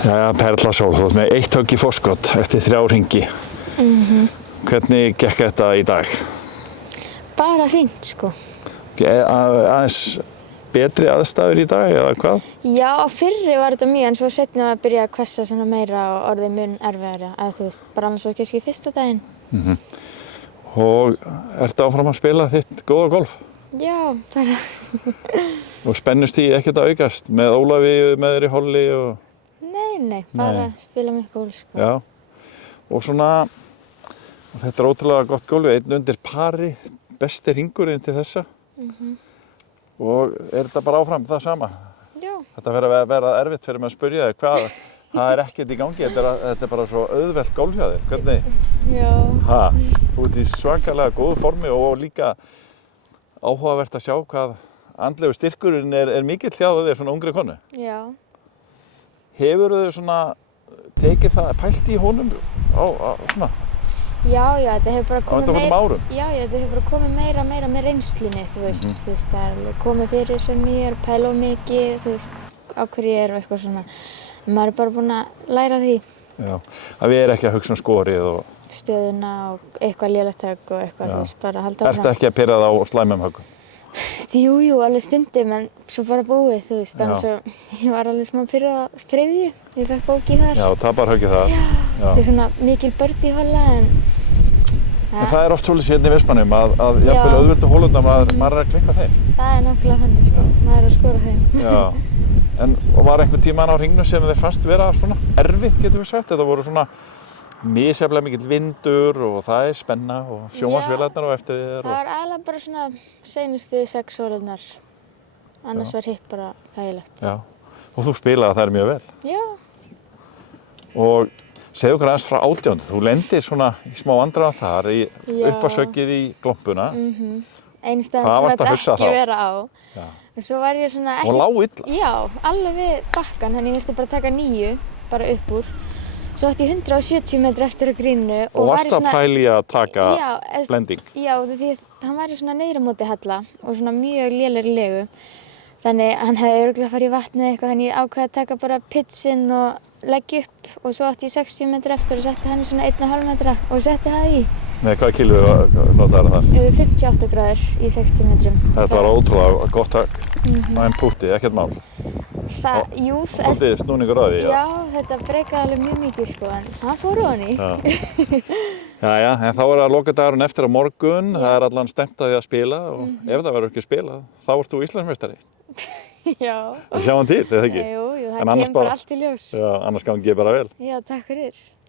Jæja, Perla Sól, þú ert með 1 högg í forskot eftir 3 hringi. Hvernig gekk þetta í dag? Bara fínt, sko. Aðeins betri aðstæður í dag, eða hvað? Já, á fyrri var þetta mjög, en svo seinna var að byrja að hvessa svona meira og orðið mun erfiðara, eða þú veist, bara annars var kannski fyrsta daginn. Og ertu áfram að spila þitt góða golf? Já, bara. Og spennustigið ekkert að aukast með Ólafi með þér í holli og... Nei, bara spila mitt golf, sko. Já, og svona, þetta er ótrúlega gott golf, einn undir pari, besti hringurinn til þessa. Og er þetta bara áfram það sama? Já. Þetta verður að vera erfitt fyrir mig að spyrja þig hvað, það er ekkert í gangi, þetta er bara svo auðvelt golf hjá þér, hvernig? Já. Þú ert í svakalega góðu formi og líka áhugavert að sjá hvað andlegu styrkurinn er mikill hjá þér svona ungri konu. Já. Hefurðu svona tekið það, pælt í honum á svona? Já, þetta hefur bara komið undanförnum árum? Já, þetta hefur bara komið meira með reynslunni, þú veist. Þú veist, það er alveg komið fyrir sem ég er að pæla of mikið, þú veist, á hverju ég er og eitthvað svona. En maður er bara búinn að læra því. Já, að við erum ekki að hugsa um skorið og... Stöðuna og eitthvað lélegt högg og eitthvað, þú veist, bara að halda áfram. Ertu ekki að pirra það á slæmum höggum? Jú, alveg stundum, en svo bara búið, þú veist, þannig að ég var alveg smá pirruð á 3. Ég fekk bók í þar. Já, tapar höggið það. Já, þetta er svona mikil birdie holla, en það er oft svolítið hérna í Vestmannum að jafnvel auðveldu hólurnar maður er að klikka þeim. Það er nákvæmlega þannig, sko. Maður er að skora þeim. Já, en var einhvern tímann á hringnum sem þér fannst vera svona erfitt, getum við sagt? Þetta voru svona misjafnlega mikill vindur og það er spenna og sjónvarpsvélarnar á eftir þér. Það var eiginlega bara svona seinustu 6 holurnar. Annars var hitt bara þægilegt. Já, og þú spilaði þær mjög vel. Já. Og segðu okkur aðeins frá 18. Þú lendir svona í smá vandræðum þar upp á söggið í glompuna. Einu staðan sem þetta ekki vera á. Já. En svo var ég svona ekki... Og lá illa? Já, alveg við bakkann, þannig ég þurfti bara að taka 9, bara upp úr. Svo átti ég 170 metri eftir á gríninu og varstu að pæla í að taka blending? Já, því hann var í svona niðri á móti halla og svona mjög lélegri legu. Þannig hann hefði örugglega farið í vatnið eitthvað, þannig ég ákvað að taka bara pitchinn og leggja upp og svo átti ég 60 metri eftir og setti hann í svona 1,5 metra og setti það í. Nei, hvað kíló notaðir þar? 58 gráður í 60 metrum. Þetta var ótrúlega gott högg. Á einn púti, ekkert mál. Jú, svolítið snúningur á því, já. Já, þetta breykaði alveg mjög mikið, sko, en hann fór ofan í. Jæja, en þá er það lokadagurinn eftir á morgun, það er allan stemt að því að spila og ef það verður ekki spilað, þá ert þú Íslandsmeistari. Já. Við sjáum til, eða ekki? Jú, það kemur bara allt í ljós. Já, annars gangi ég bara vel. Já, takk fyrir.